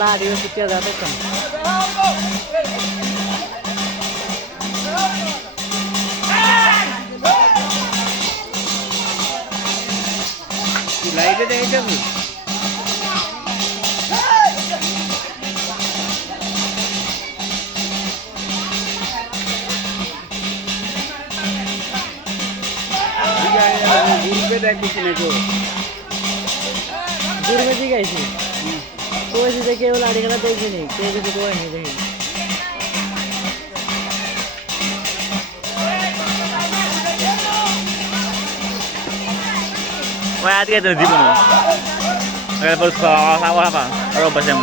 লাড়ি পিটিয়ে যাতে লাইটে দেখে যাবি ঘুরবে দেখিস না তো ঘুরবে জিগাইছি কইছি যে কেউ লাড়ি খেলা দেখিনি কেউ কিছু কয়নি দেখি Wah, tiga tuh di mana? Kalau perlu apa? Kalau pas yang